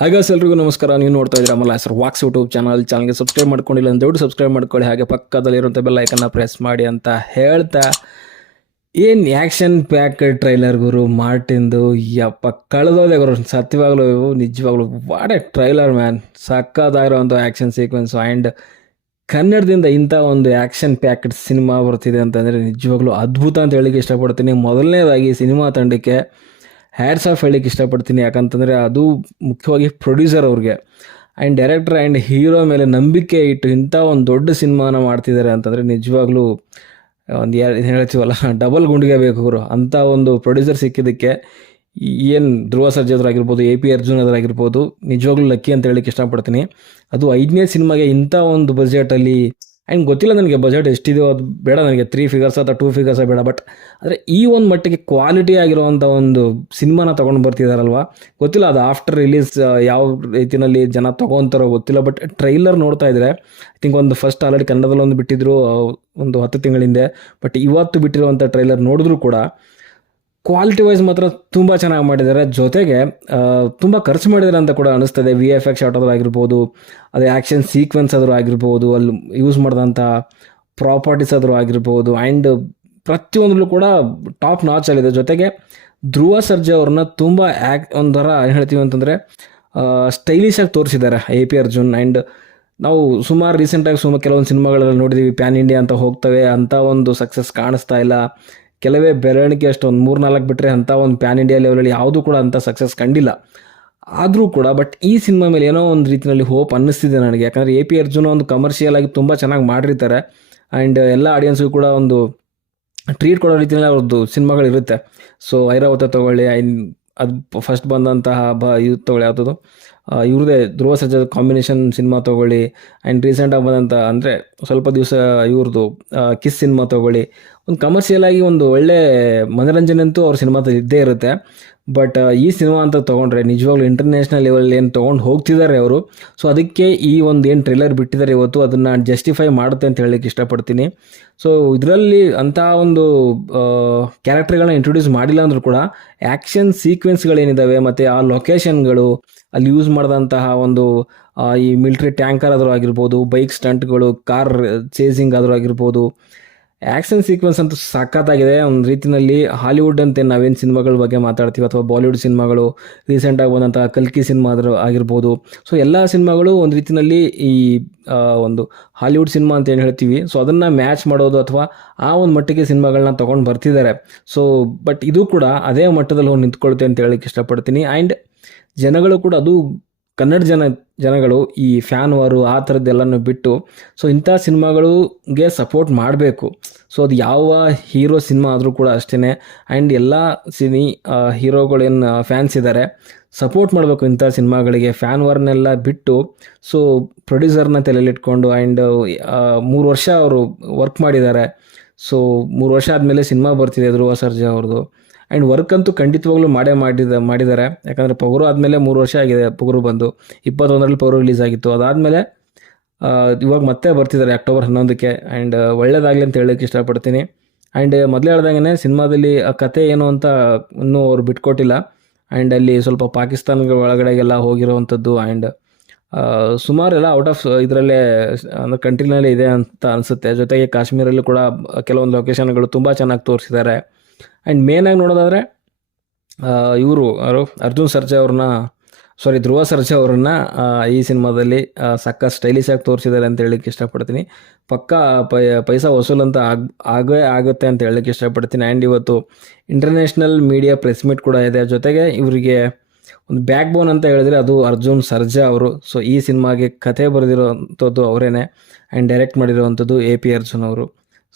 ಹಾಗೆ ಎಲ್ರಿಗೂ ನಮಸ್ಕಾರ. ನೀವು ನೋಡ್ತಾ ಇದ್ದೀರಾ ಮಲ್ಲ ಹೆಸರು ವಾಕ್ಸ್ ಯೂಟ್ಯೂಬ್ ಚಾನಲ್ ಚಾನಲ್ಗೆ ಸಬ್ಸ್ಕ್ರೈಬ್ ಮಾಡ್ಕೊಂಡಿಲ್ಲ ಅಂತ ದೊಡ್ಡ ಸಬ್ಸ್ಕ್ರೈಬ್ ಮಾಡ್ಕೊಳ್ಳಿ. ಹಾಗೆ ಪಕ್ಕದಲ್ಲಿರುವಂಥ ಬೆಲ್ ಐಕನ್ನ ಪ್ರೆಸ್ ಮಾಡಿ ಅಂತ ಹೇಳ್ತಾ. ಏನು ಆ್ಯಕ್ಷನ್ ಪ್ಯಾಕ್ ಟ್ರೈಲರ್ ಗುರು ಮಾರ್ಟಿಂದು ಯಪ್ಪ, ಕಳೆದೋದೆ ಗುರು. ಸತ್ಯವಾಗ್ಲೂ ನಿಜವಾಗ್ಲೂ ವಾಡೆ ಟ್ರೈಲರ್ ಮ್ಯಾನ್ ಸಕ್ಕದಾಗಿರೋವಂಥ ಆ್ಯಕ್ಷನ್ ಸೀಕ್ವೆನ್ಸು ಆ್ಯಂಡ್ ಕನ್ನಡದಿಂದ ಇಂಥ ಒಂದು ಆ್ಯಕ್ಷನ್ ಪ್ಯಾಕ್ಡ್ ಸಿನಿಮಾ ಬರ್ತಿದೆ ಅಂತಂದರೆ ನಿಜವಾಗ್ಲೂ ಅದ್ಭುತ ಅಂತ ಹೇಳಿಕ್ಕೆ ಇಷ್ಟಪಡ್ತೀನಿ. ಮೊದಲನೇದಾಗಿ ಸಿನಿಮಾ ತಂಡಕ್ಕೆ ಹ್ಯಾಡ್ಸ್ ಆಫ್ ಹೇಳಲಿಕ್ಕೆ ಇಷ್ಟಪಡ್ತೀನಿ ಯಾಕಂತಂದರೆ ಅದು ಮುಖ್ಯವಾಗಿ ಪ್ರೊಡ್ಯೂಸರ್ ಅವ್ರಿಗೆ ಆ್ಯಂಡ್ ಡೈರೆಕ್ಟರ್ ಆ್ಯಂಡ್ ಹೀರೋ ಮೇಲೆ ನಂಬಿಕೆ ಇಟ್ಟು ಇಂಥ ಒಂದು ದೊಡ್ಡ ಸಿನಿಮಾನ ಮಾಡ್ತಿದ್ದಾರೆ ಅಂತಂದರೆ ನಿಜವಾಗ್ಲೂ ಒಂದು ಏನು ಹೇಳ್ತೀವಲ್ಲ ಡಬಲ್ ಗುಂಡಿಗೆ ಬೇಕು ಅವರು ಅಂಥ ಒಂದು ಪ್ರೊಡ್ಯೂಸರ್ ಸಿಕ್ಕಿದ್ದಕ್ಕೆ ಏನು ಧ್ರುವ ಸರ್ಜೆ ಅದರಾಗಿರ್ಬೋದು ಎ ಪಿ ಅರ್ಜುನ್ ಅದರಾಗಿರ್ಬೋದು ನಿಜವಾಗ್ಲೂ ಲಕ್ಕಿ ಅಂತ ಹೇಳಲಿಕ್ಕೆ ಇಷ್ಟಪಡ್ತೀನಿ ಅದು ಐದನೇ ಸಿನಿಮಾಗೆ ಇಂಥ ಒಂದು ಬಜೆಟಲ್ಲಿ ಆ್ಯಂಡ್ ಗೊತ್ತಿಲ್ಲ ನನಗೆ ಬಜೆಟ್ ಎಷ್ಟಿದೆಯೋ ಅದು ಬೇಡ ನನಗೆ. ತ್ರೀ ಫಿಗರ್ಸ್ ಅಥವಾ ಟೂ ಫಿಗರ್ಸ ಬೇಡ ಬಟ್ ಆದರೆ ಈ ಒಂದು ಮಟ್ಟಿಗೆ ಕ್ವಾಲಿಟಿ ಆಗಿರುವಂಥ ಒಂದು ಸಿನಿಮಾನ ತೊಗೊಂಡು ಬರ್ತಿದಾರಲ್ವ? ಗೊತ್ತಿಲ್ಲ, ಅದು ಆಫ್ಟರ್ ರಿಲೀಸ್ ಯಾವ ರೀತಿಯಲ್ಲಿ ಜನ ತೊಗೊತಾರೋ ಗೊತ್ತಿಲ್ಲ ಬಟ್ ಟ್ರೈಲರ್ ನೋಡ್ತಾ ಇದ್ದರೆ ಐ ಥಿಂಕ್ ಒಂದು ಫಸ್ಟ್ ಆಲ್ರೆಡಿ ಕನ್ನಡದಲ್ಲಿ ಒಂದು ಬಿಟ್ಟಿದ್ರು ಒಂದು ಹತ್ತು ತಿಂಗಳಿಂದೆ ಬಟ್ ಇವತ್ತು ಬಿಟ್ಟಿರುವಂಥ ಟ್ರೈಲರ್ ನೋಡಿದ್ರು ಕೂಡ ಕ್ವಾಲಿಟಿ ವೈಸ್ ಮಾತ್ರ ತುಂಬ ಚೆನ್ನಾಗಿ ಮಾಡಿದ್ದಾರೆ ಜೊತೆಗೆ ತುಂಬ ಖರ್ಚು ಮಾಡಿದ್ದಾರೆ ಅಂತ ಕೂಡ ಅನಿಸ್ತದೆ. ವಿ ಎಫ್ ಎಕ್ಸ್ ಶಾಟ್ ಆಗಿರ್ಬೋದು, ಅದೇ ಆ್ಯಕ್ಷನ್ ಸೀಕ್ವೆನ್ಸ್ ಆದರೂ ಆಗಿರ್ಬೋದು, ಅಲ್ಲಿ ಯೂಸ್ ಮಾಡಿದಂಥ ಪ್ರಾಪರ್ಟೀಸ್ ಆದರೂ ಆಗಿರ್ಬೋದು ಆ್ಯಂಡ್ ಪ್ರತಿಯೊಂದರಲ್ಲೂ ಕೂಡ ಟಾಪ್ ನಾಚಲ್ಲಿದೆ ಜೊತೆಗೆ, ಧ್ರುವ ಸರ್ಜೆ ಅವ್ರನ್ನ ತುಂಬ ಆ್ಯಕ್ ಒಂಥರ ಏನು ಹೇಳ್ತೀವಿ ಅಂತಂದರೆ ಸ್ಟೈಲಿಶ್ ಆಗಿ ತೋರಿಸಿದ್ದಾರೆ ಎ ಪಿ ಅರ್ಜುನ್. ಆ್ಯಂಡ್ ನಾವು ಸುಮಾರು ರೀಸೆಂಟಾಗಿ ಸುಮಾರು ಕೆಲವೊಂದು ಸಿನಿಮಾಗಳಲ್ಲಿ ನೋಡಿದ್ದೀವಿ ಪ್ಯಾನ್ ಇಂಡಿಯಾ ಅಂತ ಹೋಗ್ತವೆ ಅಂಥ ಒಂದು ಸಕ್ಸಸ್ ಕಾಣಿಸ್ತಾ ಇಲ್ಲ. ಕೆಲವೇ ಬೆರವಣಿಗೆ ಅಷ್ಟು ಒಂದು ಮೂರು ನಾಲ್ಕು ಬಿಟ್ಟರೆ ಅಂಥ ಒಂದು ಪ್ಯಾನ್ ಇಂಡಿಯಾ ಲೆವೆಲಲ್ಲಿ ಯಾವುದೂ ಕೂಡ ಅಂಥ ಸಕ್ಸಸ್ ಕಂಡಿಲ್ಲ. ಆದರೂ ಕೂಡ ಬಟ್ ಈ ಸಿನಿಮಾ ಮೇಲೆ ಏನೋ ಒಂದು ರೀತಿಯಲ್ಲಿ ಹೋಪ್ ಅನ್ನಿಸ್ತಿದೆ ನನಗೆ. ಯಾಕಂದರೆ ಎ ಪಿ ಅರ್ಜುನ ಒಂದು ಕಮರ್ಷಿಯಲ್ ಆಗಿ ತುಂಬ ಚೆನ್ನಾಗಿ ಮಾಡಿರ್ತಾರೆ. ಆ್ಯಂಡ್ ಎಲ್ಲ ಆಡಿಯನ್ಸ್ಗೂ ಕೂಡ ಒಂದು ಟ್ರೀಟ್ ಕೊಡೋ ರೀತಿಯಲ್ಲಿ ಅವ್ರದ್ದು ಸಿನಿಮಾಗಳಿರುತ್ತೆ ಸೊ ಐರಾವತ ತೊಗೊಳ್ಳಿ ಐನ್ ಅದು ಫಸ್ಟ್ ಬಂದಂತಹ ಬ ಇದು ತೊಗೊಳ್ಳಿ, ಯಾವುದದು? ಇವ್ರದೇ ಧ್ರುವ ಸರ್ಜಾ ಕಾಂಬಿನೇಷನ್ ಸಿನಿಮಾ ತೊಗೊಳ್ಳಿ ಆ್ಯಂಡ್ ರೀಸೆಂಟಾಗಿ ಬಂದಂಥ ಅಂದರೆ ಸ್ವಲ್ಪ ದಿವಸ ಇವ್ರದ್ದು ಕಿಸ್ ಸಿನಿಮಾ ತೊಗೊಳ್ಳಿ. ಒಂದು ಕಮರ್ಷಿಯಲ್ ಆಗಿ ಒಂದು ಒಳ್ಳೆ ಮನೋರಂಜನೆ ಅಂತೂ ಅವ್ರ ಸಿನಿಮಾದಲ್ಲಿ ಇದ್ದೇ ಇರುತ್ತೆ. ಬಟ್ ಈ ಸಿನಿಮಾ ಅಂತ ತೊಗೊಂಡ್ರೆ ನಿಜವಾಗ್ಲೂ ಇಂಟರ್ನ್ಯಾಷನಲ್ ಲೆವೆಲ್ ಏನು ತೊಗೊಂಡು ಹೋಗ್ತಿದ್ದಾರೆ ಅವರು. ಸೊ ಅದಕ್ಕೆ ಈ ಒಂದು ಏನು ಟ್ರೇಲರ್ ಬಿಟ್ಟಿದ್ದಾರೆ ಇವತ್ತು, ಅದನ್ನು ಜಸ್ಟಿಫೈ ಮಾಡುತ್ತೆ ಅಂತ ಹೇಳಲಿಕ್ಕೆ ಇಷ್ಟಪಡ್ತೀನಿ. ಸೊ ಇದರಲ್ಲಿ ಅಂಥ ಒಂದು ಕ್ಯಾರೆಕ್ಟರ್ಗಳನ್ನ ಇಂಟ್ರೊಡ್ಯೂಸ್ ಮಾಡಿಲ್ಲ ಅಂದರೂ ಕೂಡ ಆ್ಯಕ್ಷನ್ ಸೀಕ್ವೆನ್ಸ್ಗಳೇನಿದ್ದಾವೆ ಮತ್ತು ಆ ಲೊಕೇಶನ್ಗಳು ಅಲ್ಲಿ ಯೂಸ್ ಮಾಡಿದಂತಹ ಒಂದು ಈ ಮಿಲ್ಟ್ರಿ ಟ್ಯಾಂಕರ್ ಆದರೂ ಆಗಿರ್ಬೋದು ಬೈಕ್ ಸ್ಟಂಟ್ಗಳು ಕಾರ್ ಚೇಸಿಂಗ್ ಆದರೂ ಆಗಿರ್ಬೋದು ಆ್ಯಕ್ಷನ್ ಸೀಕ್ವೆನ್ಸ್ ಅಂತೂ ಸಖತ್ತಾಗಿದೆ. ಒಂದು ರೀತಿಯಲ್ಲಿ ಹಾಲಿವುಡ್ ಅಂತ ನಾವೇನು ಸಿನಿಮಾಗಳ ಬಗ್ಗೆ ಮಾತಾಡ್ತೀವಿ ಅಥವಾ ಬಾಲಿವುಡ್ ಸಿನಿಮಾಗಳು ರೀಸೆಂಟಾಗಿ ಬಂದಂಥ ಕಲ್ಕಿ ಸಿನಿಮಾ ಆದರೂ ಆಗಿರ್ಬೋದು. ಸೊ ಎಲ್ಲ ಸಿನಿಮಾಗಳು ಒಂದು ರೀತಿಯಲ್ಲಿ ಈ ಒಂದು ಹಾಲಿವುಡ್ ಸಿನಿಮಾ ಅಂತ ಏನು ಹೇಳ್ತೀವಿ ಸೊ ಅದನ್ನು ಮ್ಯಾಚ್ ಮಾಡೋದು ಅಥವಾ ಆ ಒಂದು ಮಟ್ಟಿಗೆ ಸಿನಿಮಾಗಳನ್ನ ತೊಗೊಂಡು ಬರ್ತಿದ್ದಾರೆ. ಸೊ ಬಟ್ ಇದು ಕೂಡ ಅದೇ ಮಟ್ಟದಲ್ಲಿ ಹೋಗಿ ನಿಂತ್ಕೊಳ್ತೆ ಅಂತ ಹೇಳಕ್ಕೆ ಇಷ್ಟಪಡ್ತೀನಿ. ಆ್ಯಂಡ್ ಜನಗಳು ಕೂಡ ಅದು ಕನ್ನಡ ಜನ, ಜನಗಳು ಈ ಫ್ಯಾನ್ ವಾರು ಆ ಥರದ್ದೆಲ್ಲನೂ ಬಿಟ್ಟು ಸೊ ಇಂಥ ಸಿನಿಮಾಗಳಿಗೆ ಸಪೋರ್ಟ್ ಮಾಡಬೇಕು. ಸೊ ಅದು ಯಾವ ಹೀರೋ ಸಿನಿಮಾ ಆದರೂ ಕೂಡ ಅಷ್ಟೇ ಆ್ಯಂಡ್ ಎಲ್ಲ ಸಿನಿ ಹೀರೋಗಳೇನು ಫ್ಯಾನ್ಸ್ ಇದ್ದಾರೆ ಸಪೋರ್ಟ್ ಮಾಡಬೇಕು ಇಂಥ ಸಿನಿಮಾಗಳಿಗೆ ಫ್ಯಾನ್ ವಾರ್ನೆಲ್ಲ ಬಿಟ್ಟು. ಸೊ ಪ್ರೊಡ್ಯೂಸರ್ನ ತಲೆಯಲ್ಲಿಟ್ಕೊಂಡು ಆ್ಯಂಡ್ ಮೂರು ವರ್ಷ ಅವರು ವರ್ಕ್ ಮಾಡಿದ್ದಾರೆ. ಸೊ ಮೂರು ವರ್ಷ ಆದಮೇಲೆ ಸಿನಿಮಾ ಬರ್ತಿದೆ ಧ್ರುವ ಸರ್ಜಾ ಅವ್ರದ್ದು. ಆ್ಯಂಡ್ ವರ್ಕ್ ಅಂತೂ ಖಂಡಿತವಾಗ್ಲೂ ಮಾಡೇ ಮಾಡಿದ, ಮಾಡಿದ್ದಾರೆ. ಯಾಕಂದರೆ ಪಗರು ಆದಮೇಲೆ ಮೂರು ವರ್ಷ ಆಗಿದೆ ಪಗರು ಬಂದು. ಇಪ್ಪತ್ತೊಂದರಲ್ಲಿ ಪಗರು ರಿಲೀಸ್ ಆಗಿತ್ತು. ಅದಾದಮೇಲೆ ಇವಾಗ ಮತ್ತೆ ಬರ್ತಿದ್ದಾರೆ ಅಕ್ಟೋಬರ್ ಹನ್ನೊಂದಕ್ಕೆ. ಆ್ಯಂಡ್ ಒಳ್ಳೇದಾಗಲಿ ಅಂತ ಹೇಳೋಕ್ಕೆ ಇಷ್ಟಪಡ್ತೀನಿ. ಆ್ಯಂಡ್ ಮೊದಲೇ ಹೇಳ್ದಂಗೆ ಸಿನಿಮಾದಲ್ಲಿ, ಆ, ಕತೆ ಏನು ಅಂತ ಇನ್ನೂ ಅವ್ರು ಬಿಟ್ಕೊಟ್ಟಿಲ್ಲ. ಆ್ಯಂಡ್ ಅಲ್ಲಿ ಸ್ವಲ್ಪ ಪಾಕಿಸ್ತಾನದ ಒಳಗಡೆಗೆಲ್ಲ ಹೋಗಿರೋವಂಥದ್ದು. ಆ್ಯಂಡ್ ಸುಮಾರೆಲ್ಲ ಔಟ್ ಆಫ್ ಇದರಲ್ಲೇ, ಅಂದರೆ ಕಂಟ್ರಿನಲ್ಲೇ ಇದೆ ಅಂತ ಅನಿಸುತ್ತೆ. ಜೊತೆಗೆ ಕಾಶ್ಮೀರಲ್ಲೂ ಕೂಡ ಕೆಲವೊಂದು ಲೊಕೇಶನ್ಗಳು ತುಂಬ ಚೆನ್ನಾಗಿ ತೋರಿಸಿದ್ದಾರೆ. ಆ್ಯಂಡ್ ಮೇನಾಗಿ ನೋಡೋದಾದರೆ ಇವರು, ಯಾರು? ಅರ್ಜುನ್ ಸರ್ಜಾ ಅವ್ರನ್ನ ಸಾರಿ ಧ್ರುವ ಸರ್ಜಾ ಅವ್ರನ್ನ ಈ ಸಿನಿಮಾದಲ್ಲಿ ಸಕ್ಕ ಸ್ಟೈಲಿಶ್ ಆಗಿ ತೋರಿಸಿದ್ದಾರೆ ಅಂತ ಹೇಳಕ್ಕೆ ಇಷ್ಟಪಡ್ತೀನಿ. ಪಕ್ಕಾ, ಪೈ, ಪೈಸಾ ವಸೂಲ್ ಅಂತ ಆಗ್, ಆಗೇ ಆಗುತ್ತೆ ಅಂತ ಹೇಳಕ್ಕೆ ಇಷ್ಟಪಡ್ತೀನಿ. ಆ್ಯಂಡ್ ಇವತ್ತು ಇಂಟರ್ನ್ಯಾಷನಲ್ ಮೀಡಿಯಾ ಪ್ರೆಸ್ ಮೀಟ್ ಕೂಡ ಇದೆ. ಜೊತೆಗೆ ಇವರಿಗೆ ಒಂದು ಬ್ಯಾಕ್ ಬೋನ್ ಅಂತ ಹೇಳಿದ್ರೆ ಅದು ಅರ್ಜುನ್ ಸರ್ಜಾ ಅವರು. ಸೊ ಈ ಸಿನಿಮಾಗೆ ಕಥೆ ಬರೆದಿರೋವಂಥದ್ದು ಅವರೇನೆ. ಆ್ಯಂಡ್ ಡೈರೆಕ್ಟ್ ಮಾಡಿರೋವಂಥದ್ದು ಎ ಪಿ ಅರ್ಜುನ್ ಅವರು.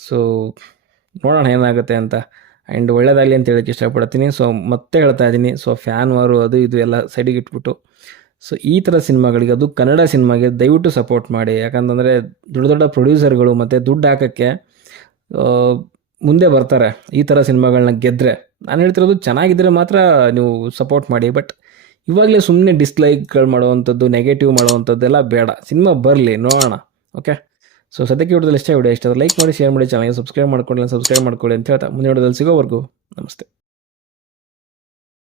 ಸೊ ನೋಡೋಣ ಏನಾಗುತ್ತೆ ಅಂತ. ಆ್ಯಂಡ್ ಒಳ್ಳೇದಾಗಲಿ ಅಂತ ಹೇಳೋಕ್ಕೆ ಇಷ್ಟಪಡ್ತೀನಿ. ಸೊ ಮತ್ತೆ ಹೇಳ್ತಾ ಇದ್ದೀನಿ. ಸೊ ಫ್ಯಾನ್ ವಾರು ಅದು ಇದು ಎಲ್ಲ ಸೈಡಿಗೆ ಇಟ್ಬಿಟ್ಟು. ಸೊ ಈ ಥರ ಸಿನಿಮಾಗಳಿಗೆ ಅದು ಕನ್ನಡ ಸಿನಿಮಾಗೆ ದಯವಿಟ್ಟು ಸಪೋರ್ಟ್ ಮಾಡಿ. ಯಾಕಂತಂದರೆ ದೊಡ್ಡ ದೊಡ್ಡ ಪ್ರೊಡ್ಯೂಸರ್ಗಳು ಮತ್ತು ದುಡ್ಡು ಹಾಕೋಕ್ಕೆ ಮುಂದೆ ಬರ್ತಾರೆ ಈ ಥರ ಸಿನಿಮಾಗಳನ್ನ ಗೆದ್ದರೆ ನಾನು ಹೇಳ್ತಿರೋದು ಚೆನ್ನಾಗಿದ್ದರೆ ಮಾತ್ರ ನೀವು ಸಪೋರ್ಟ್ ಮಾಡಿ. ಬಟ್ ಇವಾಗಲೇ ಸುಮ್ಮನೆ ಡಿಸ್ಲೈಕ್ಗಳು ಮಾಡುವಂಥದ್ದು ನೆಗೆಟಿವ್ ಮಾಡುವಂಥದ್ದೆಲ್ಲ ಬೇಡ. ಸಿನಿಮಾ ಬರಲಿ, ನೋಡೋಣ. ಓಕೆ ಸೊ ಸದ್ಯಕ್ಕೆ ವಿಡಿಯೋದಲ್ಲಿ ಇಷ್ಟ ವಿಡಿಯೋ ಇಷ್ಟ ಲೈಕ್ ಮಾಡಿ ಶೇರ್ ಮಾಡಿ ಚಾನಲ್ಗೆ ಸಬ್ಸ್ಕ್ರೈಬ್ ಮಾಡ್ಕೊಳ್ಳಿ ಸಬ್ಸ್ಕ್ರೈಬ್ ಮಾಡ್ಕೊಳ್ಳಿ ಅಂತ ಹೇಳ್ತಾ. ಮುಂದೆ ವಿಡಿಯೋದಲ್ಲಿ ಸಿಗೋವರೆಗೂ ನಮಸ್ತೆ.